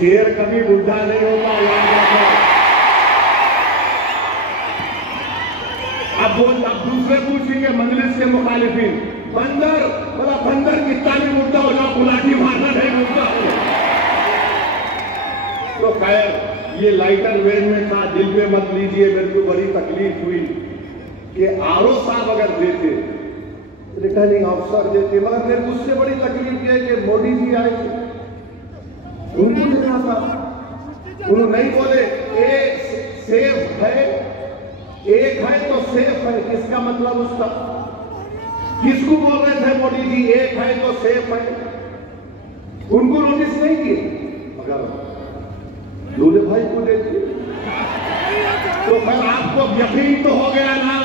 शेर कभी बुढ़ा नहीं होगा। अब दूसरे पूछेंगे मजलिस के मुखालिफिन, बंदर बोला बंदर कितना भी मुद्दा हो जाओ गुलाटी मारना नहीं मुद्दा हो। तो खैर ये लाइटर वेन में था, दिल पे मत लीजिए। मेरे को बड़ी तकलीफ हुई कि आरओ साहब अगर देते, रिटर्निंग ऑफिसर देते, मगर मेरे को उससे बड़ी तकलीफ ये कि मोदी जी आए थे, उनको देना था, उन्होंने नहीं बोले एक सेफ है, एक है तो सेफ है। किसका मतलब उसका? किसको बोल रहे थे मोदी जी एक है तो सेफ है? उनको नोटिस नहीं किए, मगर दूल्हे भाई को देती। तो फिर आपको यकीन तो हो गया ना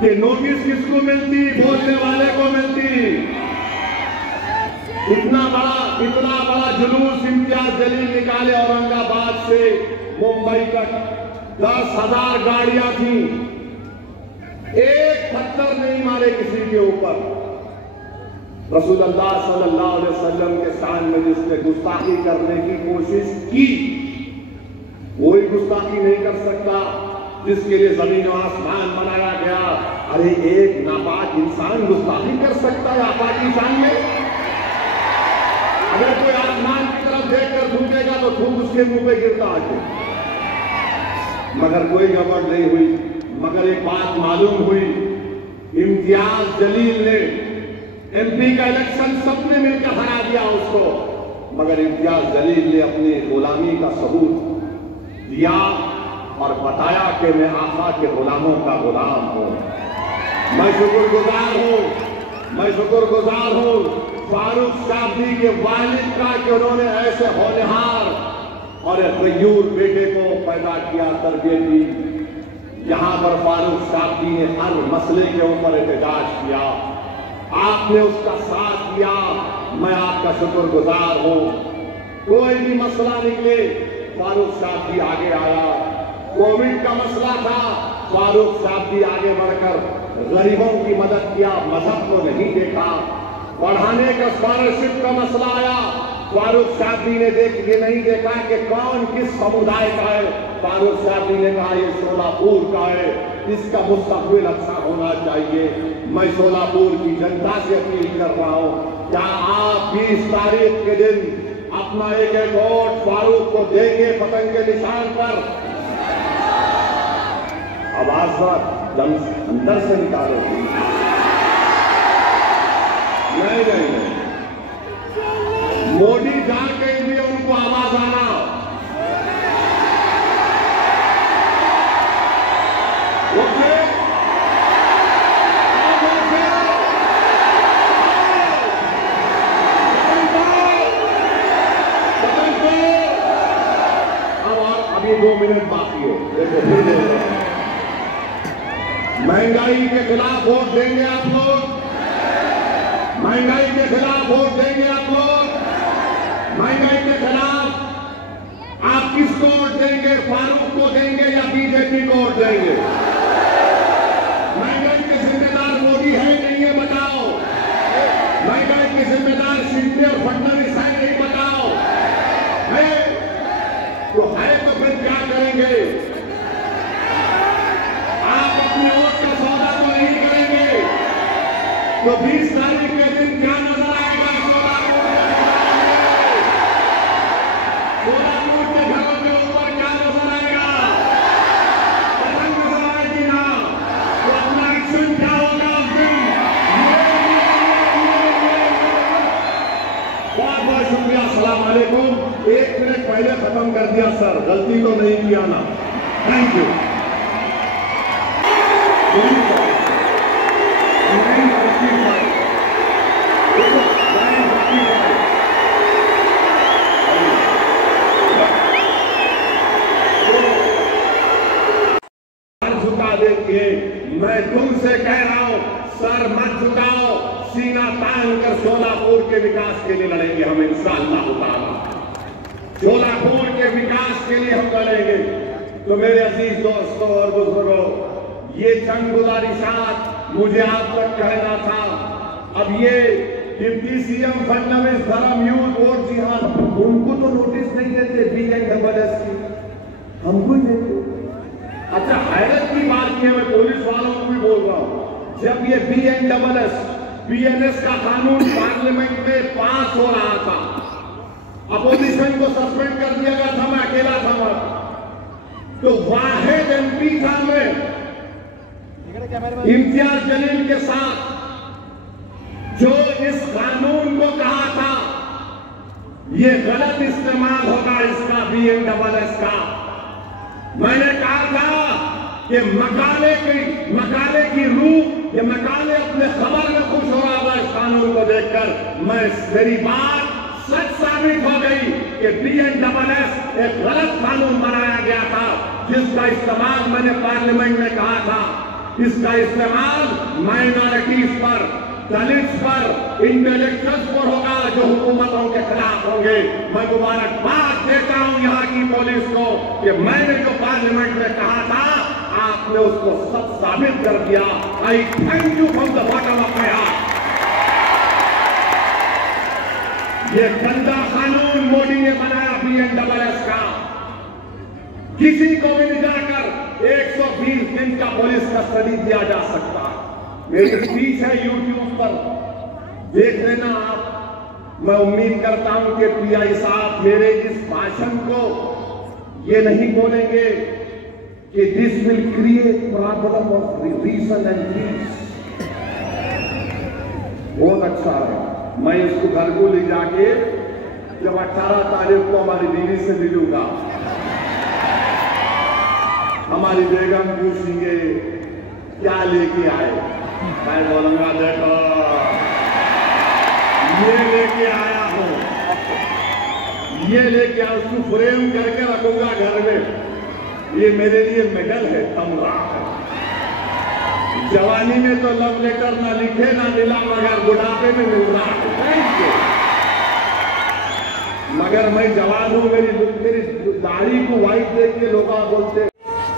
कि नोटिस किसको मिलती? बोलने वाले को मिलती। इतना बड़ा जुलूस इम्तियाज जलील निकाले औरंगाबाद से मुंबई तक, 10,000 गाड़ियां थी, एक पत्थर नहीं मारे किसी के ऊपर। रसूलुल्लाह सल्लल्लाहु अलैहि वसल्लम के शान में जिसने गुस्ताखी करने की कोशिश की, कोई गुस्ताखी नहीं कर सकता जिसके लिए जमीन और आसमान बनाया गया। अरे एक नापाक इंसान गुस्ताखी कर सकता है आपाकी शान में? अगर कोई आसमान की तरफ देखकर थूकेगा तो थूक उसके मुंह पे गिरता आके। मगर कोई गड़बड़ नहीं हुई। मगर एक बात मालूम हुई, इम्तियाज जलील ने एमपी का इलेक्शन सबने मिलकर हरा दिया उसको, मगर इम्तियाज जलील ने अपनी गुलामी का सबूत दिया और बताया कि मैं आका के गुलामों का गुलाम हूं। मैं शुक्रगुजार हूं फारूक शादी के वालिद का कि उन्होंने ऐसे होनहार और एक गयूर बेटे को पैदा किया, तरबियत दी। यहां पर फारूक शादी ने हर मसले के ऊपर एहतजाज किया, आपने उसका साथ दिया, मैं आपका शुक्रगुजार हूं। कोई भी मसला निकले फारूक शादी आगे आया। कोविड का मसला था, फारूक शादी आगे बढ़कर गरीबों की मदद किया, मजहब को नहीं देखा। पढ़ाने का स्कॉलरशिप का मसला आया, फारूक शादी ने ये नहीं देखा कि कौन किस समुदाय का है। फारूक शादी ने कहा ये सोलापुर का है, इसका मुस्तकबिल अच्छा होना चाहिए। मैं सोलापुर की जनता से अपील कर रहा हूं, क्या आप 20 तारीख के दिन अपना एक वोट फारूक को देंगे पतंग के निशान पर? आवाज अंदर से निकालो। नहीं, मोदी जा के भी उनको आवाज आना। अब ये 2 मिनट बाकी है, देखो महंगाई के खिलाफ वोट देंगे आप लोग, महंगाई के खिलाफ वोट देंगे आप लोग। महंगाई के खिलाफ आप किसको वोट देंगे? फारूक को देंगे या बीजेपी को वोट देंगे? महंगाई के जिम्मेदार मोदी है नहीं है बताओ? महंगाई के जिम्मेदार शिंदे और फडणवीस है नहीं बताओ? है तो फिर क्या करेंगे? आप अपने वोट का सौदा तो नहीं करेंगे, तो 20 तारीख के दिन क्या नजर आएगा? सोलापुर के घरों के ऊपर क्या नजर आएगा? पतंग नजर आएगी ना? तो अपना एक्शन क्या होगा उस दिन? बहुत बहुत शुक्रिया, अस्सलाम वालेकुम। 1 मिनट पहले खत्म कर दिया सर, गलती तो नहीं किया ना? Thank you. मैं तुमसे कह रहा हूं, सर मत झुकाओ, सीना तान कर सोलापुर के विकास के लिए लड़ेंगे हम इंशाअल्लाह ताला। सोलापुर के विकास के लिए हम लड़ेंगे। तो मेरे अजीज दोस्तों और बुजुर्गों, ये जंग गुजारिशात मुझे आप तक कहना था। अब ये डिप्टी सीएम फडणवीस, धर्म यूथ वोट जिहाद, उनको तो नोटिस नहीं देते BNSS की, हमको ही देते। अच्छा, हैरत की बात की है, मैं पुलिस वालों को भी बोल रहा हूं, जब ये BNS का कानून पार्लियामेंट में पास हो रहा था, अपोजिशन को सस्पेंड कर दिया गया था, मैं अकेला था वहां, तो वाहिद MP था मैं इम्तियाज जलील के साथ, जो इस कानून को कहा था ये गलत इस्तेमाल होगा इसका BNSS का। मैंने कहा था कि मकाले की रूह, ये मकाले अपने खबर में खुश हो रहा था इस कानून को देखकर। मेरी बात सच साबित हो गई कि BNSS एक गलत कानून बनाया गया था, जिसका इस्तेमाल मैंने पार्लियामेंट में कहा था, इसका इस्तेमाल माइनॉरिटीज पर, दलित पर, इंटेलेक्चुअल्स पर होगा जो हुकूमतों के खिलाफ होंगे। मैं मुबारकबाद देता हूं यहाँ की पुलिस को कि मैंने जो पार्लियामेंट में कहा था आपने उसको सच साबित कर दिया। आई thank you from the bottom of my heart. ये गंदा कानून मोदी ने बनाया BNSS का, किसी को भी नहीं जाकर 120 दिन का पुलिस कस्टडी दिया जा सकता। मेरी स्पीच है YouTube पर, देख लेना आप। मैं उम्मीद करता हूं कि PI साहब मेरे इस भाषण को ये नहीं बोलेंगे कि this will create problem of reason and peace. बहुत अच्छा है, मैं इसको घर को ले जाके जब 18 तारीख को हमारी बीवी से मिलूंगा, हमारी बेगम पूछेंगे क्या लेके आए, मैं बोलूंगा देखो ये लेके आया हूं, ये लेके आया, उसको फ्रेम करके रखूंगा घर में, ये मेरे लिए मेडल है, तमगा है। जवानी में तो लव लेटर ना लिखे ना मिला, मगर बुढ़ापे में मिल रहा है। मगर मैं जवान हूं, मेरी दाढ़ी को व्हाइट देख के लोग बोलते,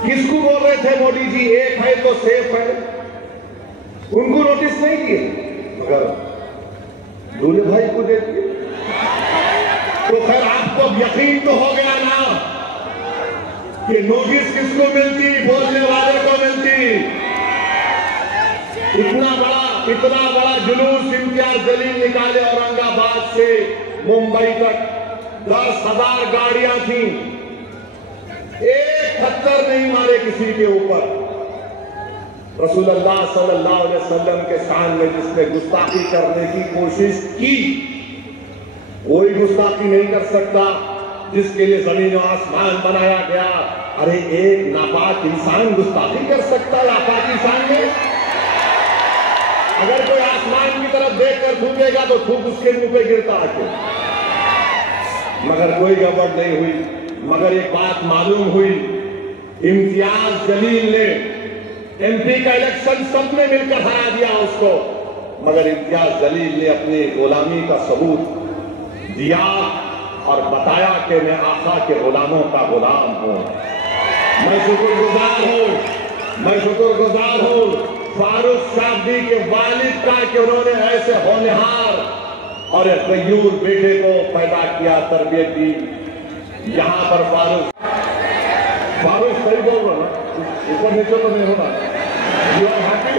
किसको बोल रहे थे मोदी जी एक है तो सेफ है, उनको नोटिस नहीं किए, मगर दूल्हे भाई को देखिए। तो खैर आपको यकीन तो हो गया ना कि नोटिस किसको मिलती, बोलने वाले को मिलती। इतना बड़ा जुलूस इम्तियाज जलील निकाले औरंगाबाद से मुंबई तक, 10,000 गाड़ियां थी, एक पत्थर नहीं मारे किसी के ऊपर। रसूलुल्लाह सल्लल्लाहु अलैहि वसल्लम के शान में जिसने गुस्ताखी करने की कोशिश की, कोई गुस्ताखी नहीं कर सकता जिसके लिए जमीन और आसमान बनाया गया। अरे एक नापाक इंसान गुस्ताखी कर सकता है आपाक इंसान में? अगर कोई आसमान की तरफ देखकर थूकेगा तो थूक उसके मुंह पे गिरता आके, मगर कोई गड़बड़ नहीं हुई। मगर एक बात मालूम हुई, इम्तियाज जलील ने MP का इलेक्शन सबने मिलकर हरा दिया उसको, मगर इम्तियाज जलील ने अपनी गुलामी का सबूत दिया और बताया कि मैं आका के गुलामों का गुलाम हूं। मैं शुक्रगुजार हूं फारूक साहबी के वालिद का कि उन्होंने ऐसे होनहार और गयूर बेटे को पैदा किया, तरबियत दी। यहां पर फारूक सही बोल रहा ना, ऊपर नीचे तो नहीं होना। You are happy,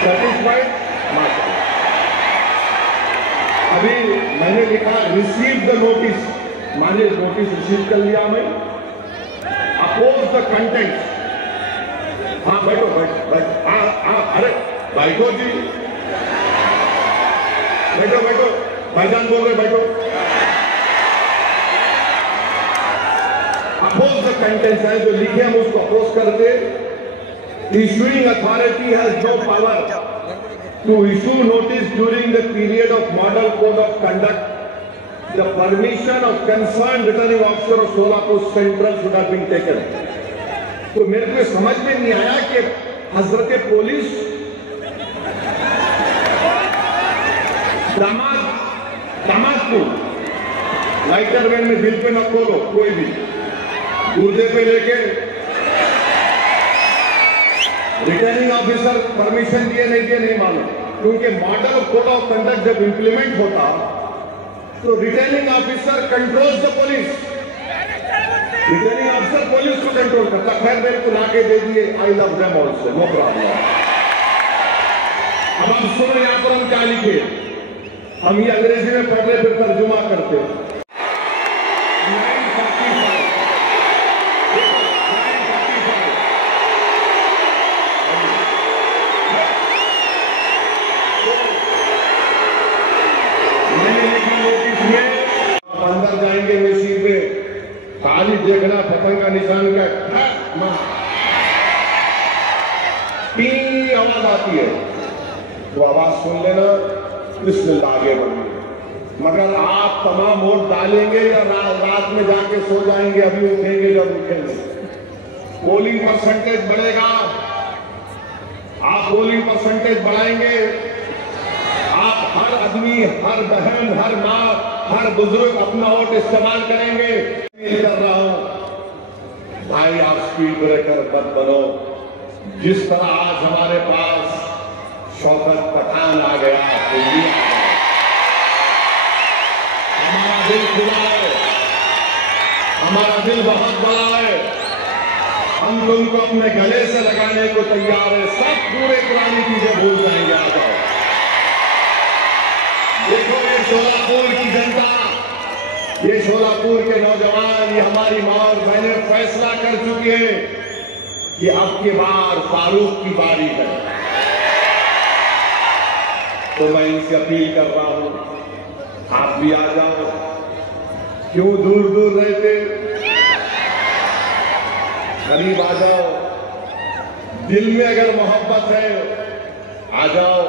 satisfied? अभी मैंने लिखा रिसीव द नोटिस, मानिए नोटिस रिसीव कर लिया मैं, अपोज द कंटेंट। हाँ बैठो अरे बैठो जी, बैठो भाईजान बोल रहे, बैठो। अपोज द कंटेंट है जो लिखे हम उसको अपोज करते। Issuing authority has no power to issue notice during the period of model code of conduct. The permission of concerned returning officer of Solapur Central should have been taken. तो मेरे को समझ में नहीं आया कि हजरत पुलिस दामाद को लाइटर वैन में बिल पे न खोलो, कोई भी गुर्दे पे लेके रिटर्निंग ऑफिसर परमिशन दिए नहीं दिए नहीं मालूम, क्योंकि मॉडल कोड ऑफ कंडक्ट जब इंप्लीमेंट होता तो returning officer controls the police, returning officer police को कंट्रोल करता। खैर मेरे को लाके दे दिए, I love them also, no problem. अब हम सुनो यहां पर हम क्या लिखे, हम ये अंग्रेजी में पढ़ रहे फिर तर्जुमा करते। अंदर जाएंगे मशीन में, खाली देखना पतंग का निशान का आवाज आती है तो आवाज सुन लेना, बिस्मिल्लाह आगे बढ़िए। मगर आप तमाम वोट डालेंगे या रात में जाके सो जाएंगे, अभी उठेंगे जब उठेंगे। पोलिंग परसेंटेज बढ़ेगा, आप पोलिंग परसेंटेज बढ़ाएंगे, आप हर आदमी, हर बहन, हर माँ, हर बुजुर्ग अपना वोट इस्तेमाल करेंगे। कर रहा हूं भाई, आप स्पीड ब्रेकर मत बनो। जिस तरह आज हमारे पास शौकत पठान आ गया, तो ये हमारा दिल खुला है, हमारा दिल बहुत बड़ा है, हम तो उनको अपने गले से लगाने को तैयार है। सब पूरे पुरानी चीजें भूल जाएंगे। आ जाओ, देखो ये शोलापुर की जनता, ये शोलापुर के नौजवान, ये हमारी मां और बहनें फैसला कर चुकी है कि अब की बार फारूक की बारी है। तो मैं इनसे अपील कर रहा हूं, आप भी आ जाओ। क्यों दूर दूर रहते, करीब आ जाओ। दिल में अगर मोहब्बत है आ जाओ।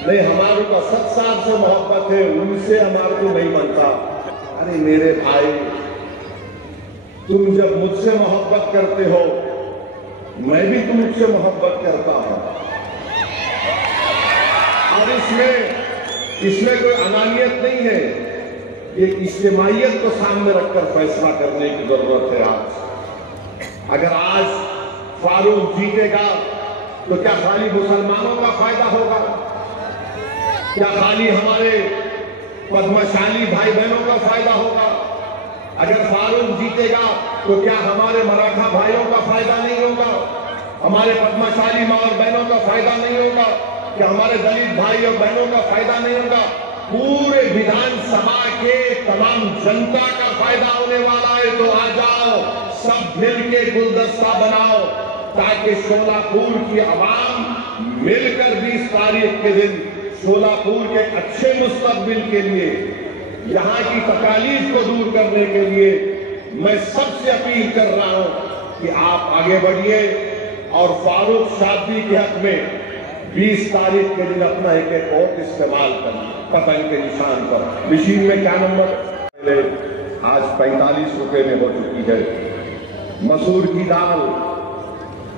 नहीं, हमारे को 7 साल से मोहब्बत है, उनसे हमारे को नहीं बनता। अरे मेरे भाई, तुम जब मुझसे मोहब्बत करते हो, मैं भी तुमसे मोहब्बत करता हूं। और इसमें कोई अनानियत नहीं है, ये इज्तिमाइयत को सामने रखकर फैसला करने की जरूरत है। आज अगर आज फारूक जीतेगा तो क्या खाली मुसलमानों का फायदा होगा? क्या खाली हमारे पद्मशाली भाई बहनों का फायदा होगा? अगर फारूक जीतेगा तो क्या हमारे मराठा भाइयों का फायदा नहीं होगा? हमारे पद्मशाली मां और बहनों का फायदा नहीं होगा? क्या हमारे दलित भाई और बहनों का फायदा नहीं होगा? पूरे विधानसभा के तमाम जनता का फायदा होने वाला है। तो आ जाओ, सब मिलके गुलदस्ता बनाओ, ताकि शोलापुर की आवाम मिलकर 20 तारीख के दिन शोलापुर के अच्छे मुस्तकबिल के लिए, यहां की तकालीफ को दूर करने के लिए मैं सबसे अपील कर रहा हूं कि आप आगे बढ़िए और फारूक शादी के हक में 20 तारीख के दिन अपना एक वोट इस्तेमाल करें पतंग के निशान पर। मशीन में क्या नंबर आज 45 रुपए में हो चुकी है। मसूर की दाल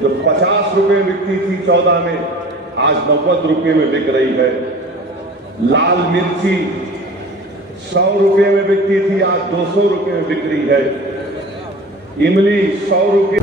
जो 50 रुपए बिकती थी 14 में, आज 90 रुपए में बिक रही है। लाल मिर्ची 100 रुपए में बिकती थी, आज 200 रुपए में बिक रही है। इमली 100 रुपए